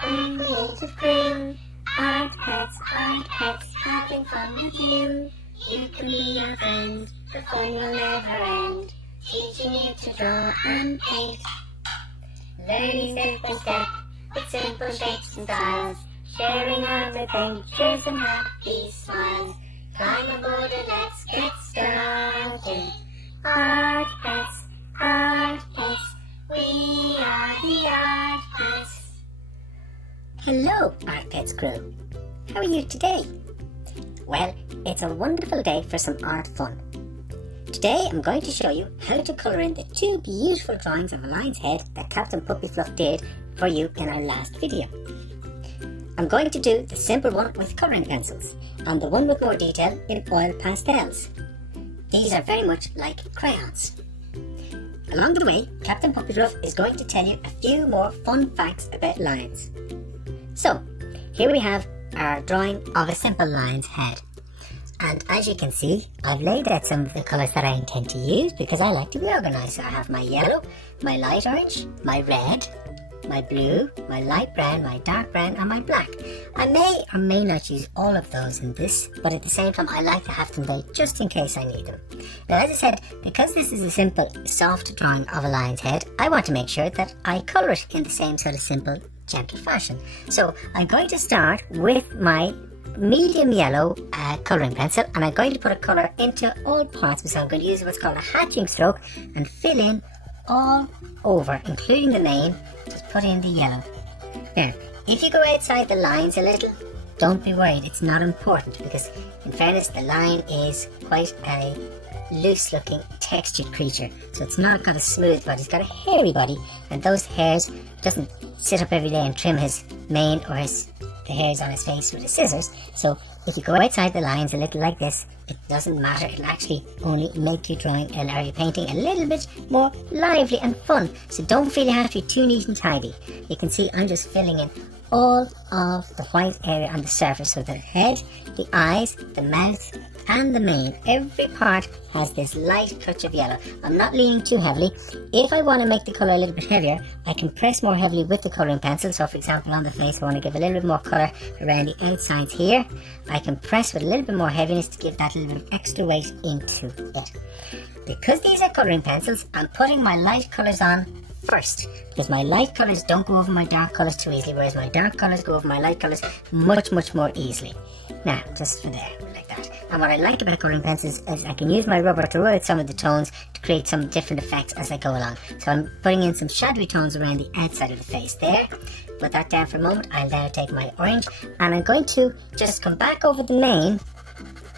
bring the little crew. Art pets, having fun with you. You can be our friend, the fun will never end. Teaching you to draw and paint. Learning step by step, with simple shapes and styles. Sharing our adventures and happy smiles. Climb aboard and let's get started. Art pets, we are the Art Pets. Hello, Art Pets crew. How are you today? Well, it's a wonderful day for some art fun. Today I'm going to show you how to colour in the two beautiful drawings of a lion's head that Captain Puppy Fluff did for you in our last video. I'm going to do the simple one with colouring pencils and the one with more detail in oil pastels. These are very much like crayons. Along the way, Captain Puppy Fluff is going to tell you a few more fun facts about lions. So, here we have our drawing of a simple lion's head. And as you can see, I've laid out some of the colours that I intend to use because I like to be organised. So I have my yellow, my light orange, my red, my blue, my light brown, my dark brown and my black. I may or may not use all of those in this, but at the same time I like to have them there just in case I need them. Now as I said, because this is a simple, soft drawing of a lion's head, I want to make sure that I colour it in the same sort of simple, gentle fashion. So I'm going to start with my medium yellow colouring pencil, and I'm going to put a colour into all parts. So I'm going to use what's called a hatching stroke and fill in all over, including the mane. Just put in the yellow. Now, if you go outside the lines a little, don't be worried, it's not important because in fairness the lion is quite a loose looking textured creature, so it's not got a smooth body, it's got a hairy body, and those hairs, doesn't sit up every day and trim his mane or the hairs on his face with the scissors. So if you go outside the lines a little like this, it doesn't matter, it'll actually only make your drawing or your painting a little bit more lively and fun. So don't feel you have to be too neat and tidy. You can see I'm just filling in all of the white area on the surface, so the head, the eyes, the mouth and the mane, every part has this light touch of yellow. I'm not leaning too heavily. If I want to make the colour a little bit heavier, I can press more heavily with the colouring pencil. So for example on the face I want to give a little bit more colour around the outsides here. I can press with a little bit more heaviness to give that little bit of extra weight into it. Because these are colouring pencils, I'm putting my light colours on first, because my light colours don't go over my dark colours too easily, whereas my dark colours go over my light colours much more easily. Now, just for there, like that. And what I like about colouring pencils is I can use my rubber to rub out some of the tones to create some different effects as I go along. So I'm putting in some shadowy tones around the outside of the face there. Put that down for a moment. I'll now take my orange and I'm going to just come back over the mane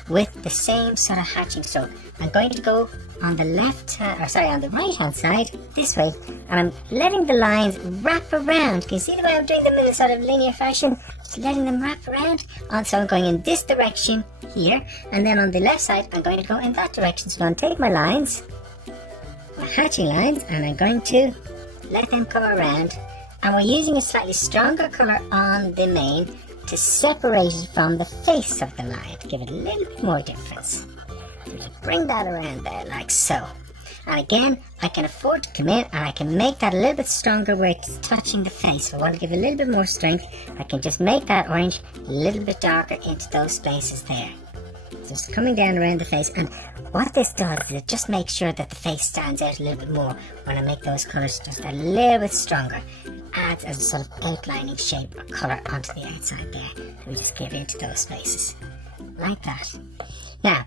with the same sort of hatching stroke. I'm going to go on the on the right hand side this way, and I'm letting the lines wrap around. Can you see the way I'm doing them in a sort of linear fashion? Just letting them wrap around. And so I'm going in this direction here, and then on the left side I'm going to go in that direction. So I'm going to take my lines, my hatching lines, and I'm going to let them come around, and we're using a slightly stronger colour on the mane to separate it from the face of the lion, to give it a little bit more difference. So just bring that around there like so. And again, I can afford to come in and I can make that a little bit stronger where it's touching the face. If I want to give a little bit more strength, I can just make that orange a little bit darker into those spaces there. Just coming down around the face, and what this does is it just makes sure that the face stands out a little bit more when I make those colours just a little bit stronger. Adds a sort of outlining shape or colour onto the outside there. So we just give into those spaces like that. Now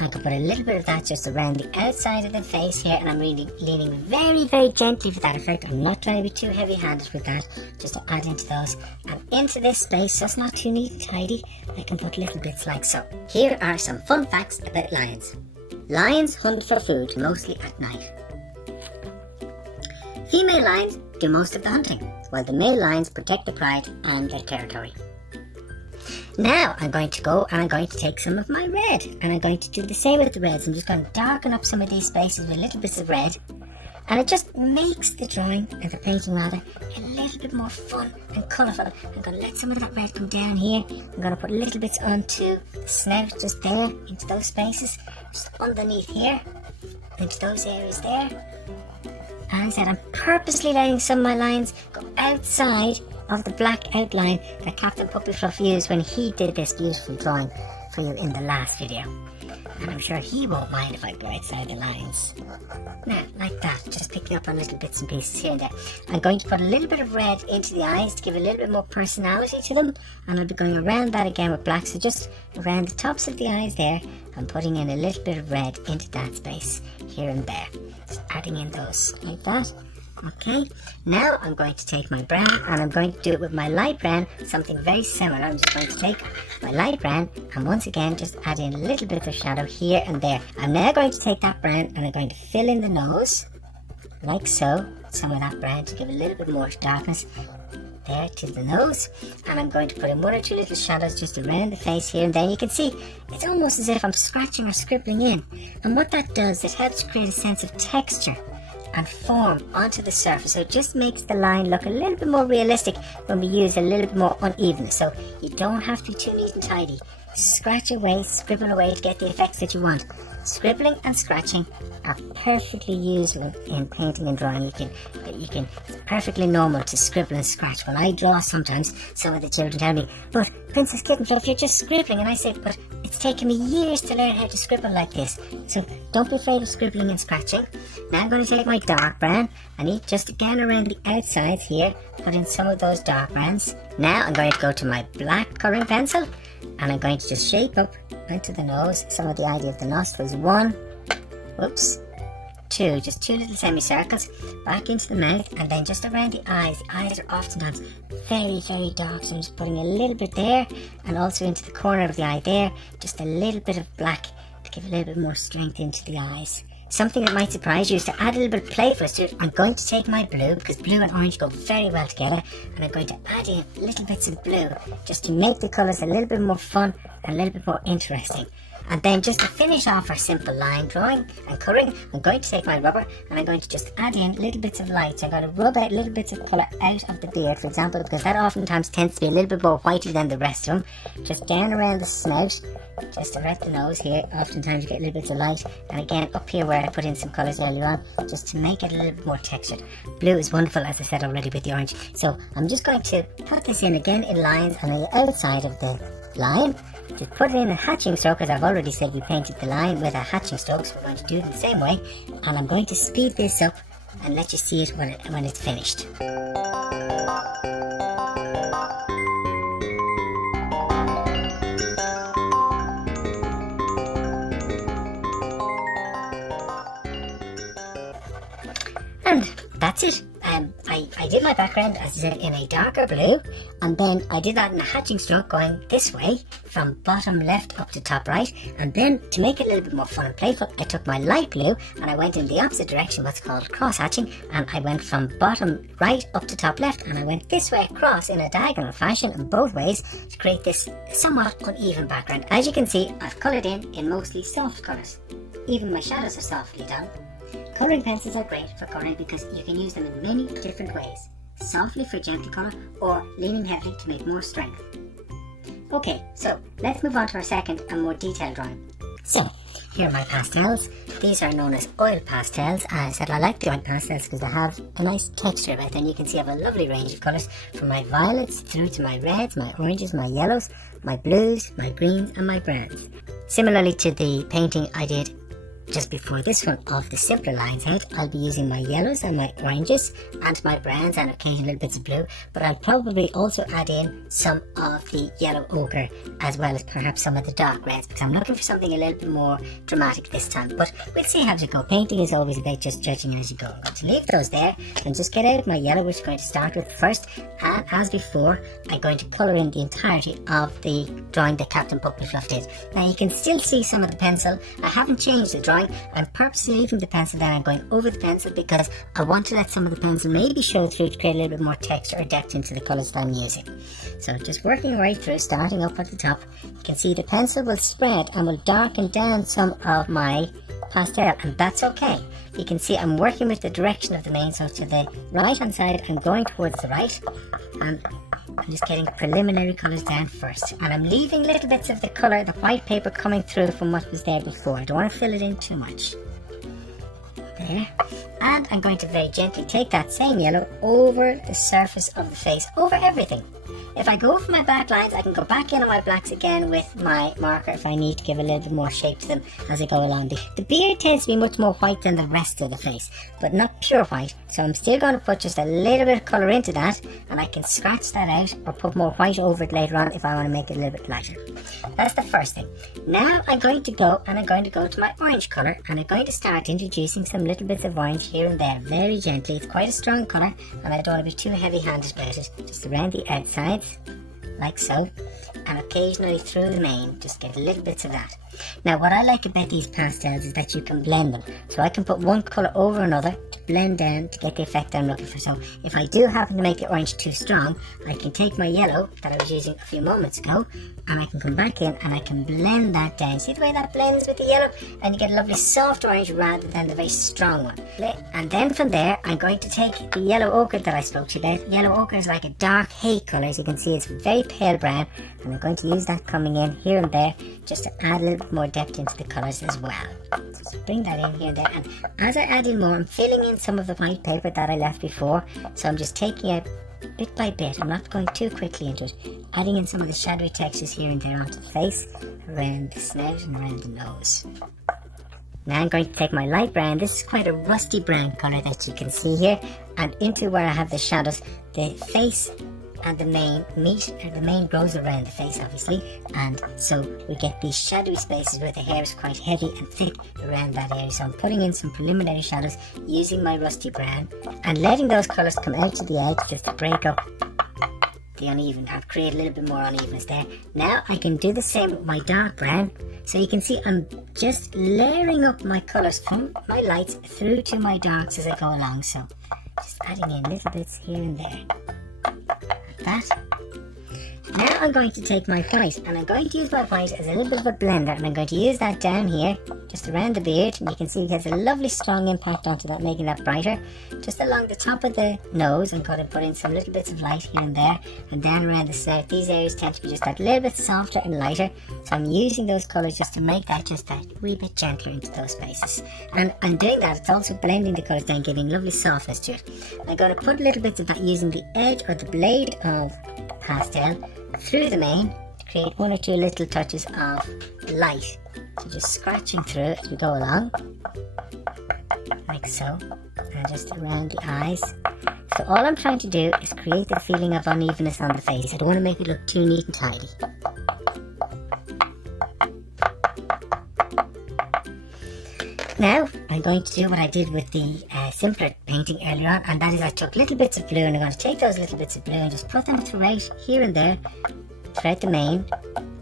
I can put a little bit of that just around the outside of the face here, and I'm really leaning very gently for that effect. I'm not trying to be too heavy handed with that, just to add into those and into this space so it's not too neat and tidy. I can put little bits like so. Here are some fun facts about lions. Lions hunt for food mostly at night. Female lions do most of the hunting, while the male lions protect the pride and their territory. Now I'm going to go and I'm going to take some of my red, and I'm going to do the same with the reds. I'm just going to darken up some of these spaces with little bits of red, and it just makes the drawing, and the painting rather, a little bit more fun and colourful. I'm going to let some of that red come down here. I'm going to put little bits onto the snout just there, into those spaces, just underneath here, into those areas there. And as I said, I'm purposely letting some of my lines go outside of the black outline that Captain Puppy Fluff used when he did this beautiful drawing for you in the last video. And I'm sure he won't mind if I go outside the lines. Now, like that, just picking up on little bits and pieces here and there. I'm going to put a little bit of red into the eyes to give a little bit more personality to them, and I'll be going around that again with black, so just around the tops of the eyes there, I'm putting in a little bit of red into that space here and there. Just adding in those, like that. Okay, now I'm going to take my brown and I'm going to do it with my light brown, something very similar. I'm just going to take my light brown and once again just add in a little bit of shadow here and there. I'm now going to take that brown and I'm going to fill in the nose, like so, some of that brown to give a little bit more darkness there to the nose, and I'm going to put in one or two little shadows just around the face here and there. You can see it's almost as if I'm scratching or scribbling in, and what that does, it helps create a sense of texture and form onto the surface, so it just makes the line look a little bit more realistic when we use a little bit more unevenness. So you don't have to be too neat and tidy. Scratch away, scribble away to get the effects that you want. Scribbling and scratching are perfectly useful in painting and drawing. It's perfectly normal to scribble and scratch. When I draw, sometimes some of the children tell me, "But Princess Kitten Fluff, you're just scribbling," and I say, "But it's taken me years to learn how to scribble like this." So don't be afraid of scribbling and scratching. Now I'm going to take my dark brown and just again around the outsides here, put in some of those dark browns. Now I'm going to go to my black colouring pencil and I'm going to just shape up onto the nose some of the idea of the nostrils. 1, whoops, 2, just 2 little semicircles back into the mouth, and then just around the eyes. The eyes are oftentimes very, very dark, so I'm just putting a little bit there, and also into the corner of the eye there, just a little bit of black to give a little bit more strength into the eyes. Something that might surprise you is to add a little bit of playfulness to it. I'm going to take my blue, because blue and orange go very well together, and I'm going to add in little bits of blue just to make the colours a little bit more fun and a little bit more interesting. And then just to finish off our simple line drawing and colouring, I'm going to take my rubber and I'm going to just add in little bits of light. So I'm going to rub out little bits of colour out of the beard, for example, because that oftentimes tends to be a little bit more whitey than the rest of them. Just down around the snout, just around the nose here, oftentimes you get little bits of light. And again up here where I put in some colours earlier on, just to make it a little bit more textured. Blue is wonderful, as I said already, with the orange. So I'm just going to put this in again in lines on the outside of the line. Just put it in a hatching stroke, as I've already said, you painted the line with a hatching stroke, so we're going to do it in the same way. And I'm going to speed this up and let you see it when it's finished. And that's it. I did my background, as I said, in a darker blue, and then I did that in a hatching stroke going this way from bottom left up to top right, and then to make it a little bit more fun and playful, I took my light blue and I went in the opposite direction, what's called cross hatching, and I went from bottom right up to top left, and I went this way across in a diagonal fashion in both ways to create this somewhat uneven background. As you can see, I've coloured in mostly soft colours. Even my shadows are softly done. Colouring pencils are great for colouring because you can use them in many different ways. Softly for gentle colour, or leaning heavily to make more strength. Okay, so let's move on to our second and more detailed drawing. So, here are my pastels. These are known as oil pastels. I said I like the oil pastels because they have a nice texture about them. You can see I have a lovely range of colours, from my violets through to my reds, my oranges, my yellows, my blues, my greens and my browns. Similarly to the painting I did just before this one of the simpler lines head, I'll be using my yellows and my oranges and my browns and occasional little bits of blue, but I'll probably also add in some of the yellow ochre as well as perhaps some of the dark reds, because I'm looking for something a little bit more dramatic this time, but we'll see how it goes. Painting is always about just judging as you go. I'm going to leave those there and just get out my yellow, which I'm going to start with first, and as before I'm going to colour in the entirety of the drawing that Captain Puppy Fluff did. Now you can still see some of the pencil. I haven't changed the drawing. I'm purposely leaving the pencil there. I'm going over the pencil because I want to let some of the pencil maybe show through to create a little bit more texture or depth into the colours that I'm using. So just working right through, starting up at the top. You can see the pencil will spread and will darken down some of my pastel, and that's okay. You can see I'm working with the direction of the main, so to the right hand side I'm going towards the right, and I'm just getting preliminary colours down first, and I'm leaving little bits of the colour, the white paper, coming through from what was there before. I don't want to fill it in too much. There. And I'm going to very gently take that same yellow over the surface of the face, over everything. If I go for my black lines, I can go back in on my blacks again with my marker if I need to give a little bit more shape to them as I go along. The beard tends to be much more white than the rest of the face, but not pure white. So I'm still going to put just a little bit of colour into that, and I can scratch that out or put more white over it later on if I want to make it a little bit lighter. That's the first thing. Now I'm going to go to my orange colour, and I'm going to start introducing some little bits of orange here and there, very gently. It's quite a strong colour, and I don't want to be too heavy-handed about it. Just around the outsides, like so, and occasionally through the mane, just get little bits of that. Now what I like about these pastels is that you can blend them, so I can put one colour over another to blend down to get the effect I'm looking for. So if I do happen to make the orange too strong, I can take my yellow that I was using a few moments ago, and I can come back in and I can blend that down. See the way that blends with the yellow, and you get a lovely soft orange rather than the very strong one. And then from there I'm going to take the yellow ochre that I spoke to you about. Yellow ochre is like a dark hay colour, as you can see. It's very pale brown, and I'm going to use that coming in here and there just to add a little bit more depth into the colours as well. So just bring that in here and there, and as I add in more, I'm filling in some of the white paper that I left before. So I'm just taking out bit by bit, I'm not going too quickly into it, adding in some of the shadowy textures here and there onto the face, around the snout and around the nose. Now I'm going to take my light brown, this is quite a rusty brown colour that you can see here, and into where I have the shadows, the face and the mane meet, and the mane grows around the face obviously, and so we get these shadowy spaces where the hair is quite heavy and thick around that area. So I'm putting in some preliminary shadows using my rusty brown and letting those colours come out to the edge just to break up the uneven, and create a little bit more unevenness there. Now I can do the same with my dark brown, so you can see I'm just layering up my colours from my lights through to my darks as I go along. So just adding in little bits here and there. That. Now I'm going to take my white, and I'm going to use my white as a little bit of a blender, and I'm going to use that down here just around the beard, and you can see it has a lovely strong impact onto that, making that brighter. Just along the top of the nose, I'm going to put in some little bits of light here and there, and down around the snout. These areas tend to be just that little bit softer and lighter, so I'm using those colours just to make that just that wee bit gentler into those spaces. And I'm doing that, it's also blending the colours down, giving lovely softness to it. I'm going to put little bits of that using the edge or the blade of pastel through the mane to create one or two little touches of light. So just scratching through as we go along, like so, and just around the eyes. So all I'm trying to do is create the feeling of unevenness on the face. I don't want to make it look too neat and tidy. Now I'm going to do what I did with the simpler painting earlier on, and that is I took little bits of blue, and I'm going to take those little bits of blue and just put them throughout here and there, throughout the mane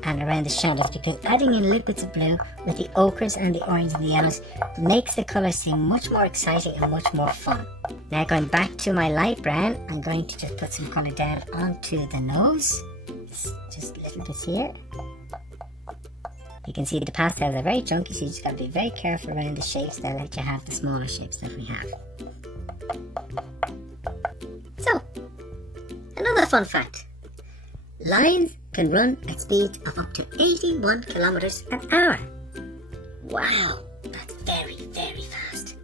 and around the shadows, because adding in little bits of blue with the ochres and the orange and the yellows makes the colour seem much more exciting and much more fun. Now going back to my light brown, I'm going to just put some colour down onto the nose, just little bits here. You can see the pastels are very chunky, so you just got to be very careful around the shapes that let you have the smaller shapes that we have. So, another fun fact. Lions can run at speeds of up to 81 kilometers an hour. Wow, that's very, very fast.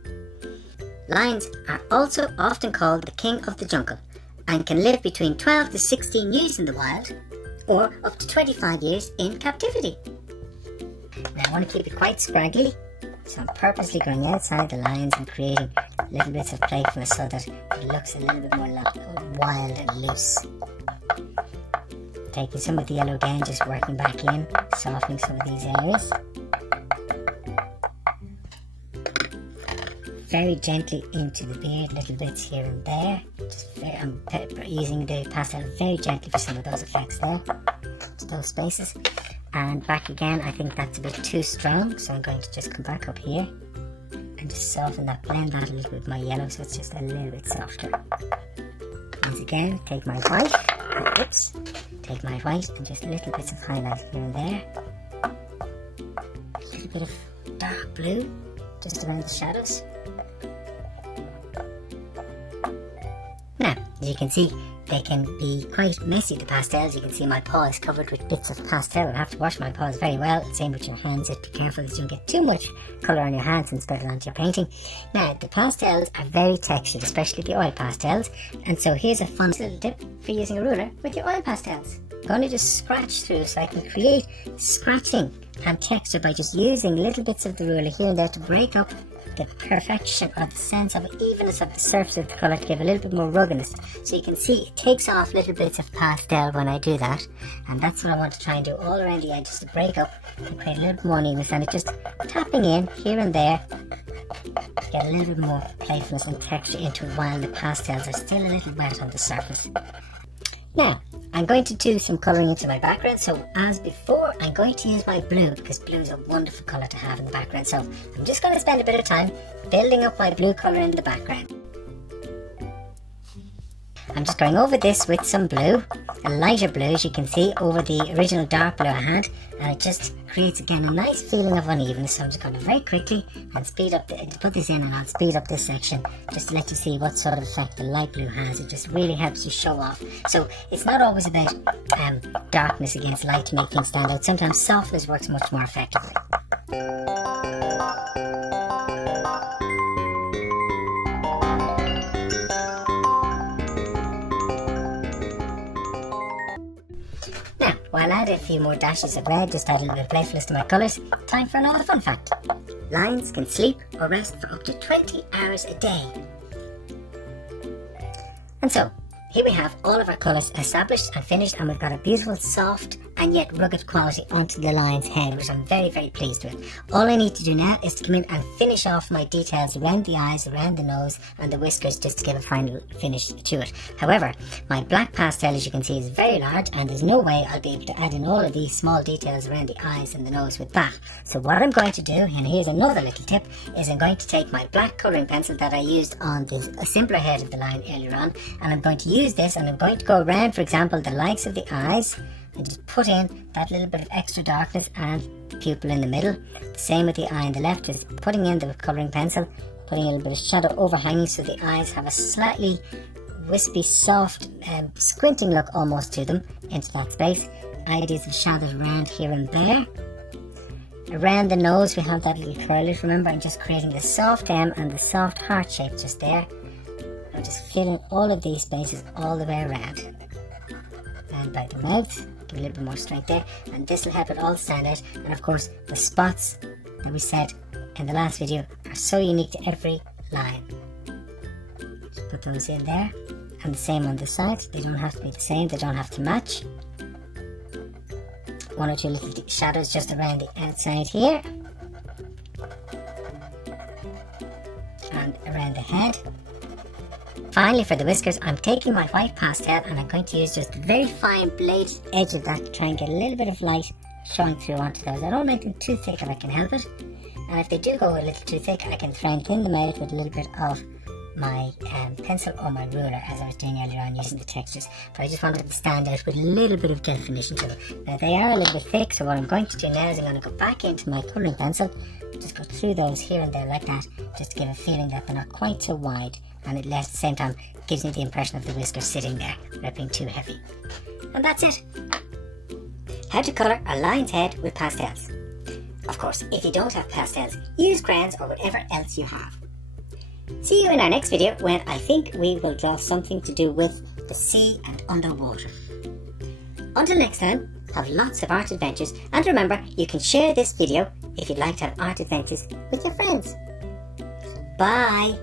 Lions are also often called the king of the jungle and can live between 12 to 16 years in the wild, or up to 25 years in captivity. Now I want to keep it quite scraggly, so I'm purposely going outside the lines and creating little bits of playfulness so that it looks a little bit more wild and loose. Taking some of the yellow again, just working back in, softening some of these areas. Very gently into the beard, little bits here and there. I'm using the pastel very gently for some of those effects there, to those spaces. And back again, I think that's a bit too strong, so I'm going to just come back up here and just soften that, blend that a little bit with my yellow so it's just a little bit softer. Once again, take my white, and just little bits of highlight here and there. A little bit of dark blue just around the shadows. Now, as you can see, they can be quite messy, the pastels. You can see my paw is covered with bits of pastel. I have to wash my paws very well. Same with your hands. Just be careful that you don't get too much colour on your hands and spread it onto your painting. Now, the pastels are very textured, especially the oil pastels. And so here's a fun little tip for using a ruler with your oil pastels. I'm going to just scratch through so I can create scratching and texture by just using little bits of the ruler here and there to break up the perfection or the sense of evenness of the surface of the colour, to give a little bit more ruggedness. So you can see it takes off little bits of pastel when I do that, and that's what I want to try and do all around the edges, to break up and create a little bit more evenness, and it's just tapping in here and there to get a little bit more playfulness and texture into it while the pastels are still a little wet on the surface. Now, I'm going to do some colouring into my background, so as before, I'm going to use my blue, because blue is a wonderful colour to have in the background. So I'm just going to spend a bit of time building up my blue colour in the background. I'm just going over this with some blue, a lighter blue as you can see, over the original dark blue I had, and it just creates again a nice feeling of unevenness. So I'm just going to very quickly and speed up, put this in, and I'll speed up this section just to let you see what sort of effect the light blue has. It just really helps you show off. So it's not always about darkness against light to make things stand out. Sometimes softness works much more effectively. I'll add a few more dashes of red, just add a little bit of playfulness to my colours. Time for another fun fact. Lions can sleep or rest for up to 20 hours a day. And so, here we have all of our colours established and finished, and we've got a beautiful, soft and yet rugged quality onto the lion's head, which I'm very, very pleased with. All I need to do now is to come in and finish off my details around the eyes, around the nose and the whiskers, just to give a final finish to it. However, my black pastel, as you can see, is very large, and there's no way I'll be able to add in all of these small details around the eyes and the nose with that. So what I'm going to do, and here's another little tip, is I'm going to take my black colouring pencil that I used on the simpler head of the lion earlier on, and I'm going to use this, and I'm going to go around, for example, the likes of the eyes, and just put in that little bit of extra darkness and pupil in the middle. The same with the eye on the left, is putting in the colouring pencil, putting a little bit of shadow overhanging so the eyes have a slightly wispy, soft, squinting look almost to them into that space. Ideas of shadows around here and there. Around the nose we have that little curl, remember, I'm just creating the soft M and the soft heart shape just there. I'm just filling all of these spaces all the way around. And by the mouth, give a little bit more strength there, and this will help it all stand out. And of course, the spots that we said in the last video are so unique to every lion. Just put those in there, and the same on the side. They don't have to be the same, they don't have to match. One or two little shadows just around the outside here, and around the head. Finally, for the whiskers, I'm taking my white pastel and I'm going to use just a very fine bladed edge of that to try and get a little bit of light showing through onto those. I don't make them too thick if I can help it, and if they do go a little too thick, I can try and thin them out with a little bit of my pencil or my ruler, as I was doing earlier on using the textures. But I just wanted them to stand out with a little bit of definition to them. Now they are a little bit thick, so what I'm going to do now is I'm going to go back into my colouring pencil, just go through those here and there like that, just to give a feeling that they're not quite so wide, and it at the same time gives me the impression of the whisker sitting there without being too heavy. And that's it. How to colour a lion's head with pastels. Of course, if you don't have pastels, use crayons or whatever else you have. See you in our next video, when I think we will draw something to do with the sea and underwater. Until next time, have lots of art adventures, and remember, you can share this video if you'd like to have art adventures with your friends. Bye!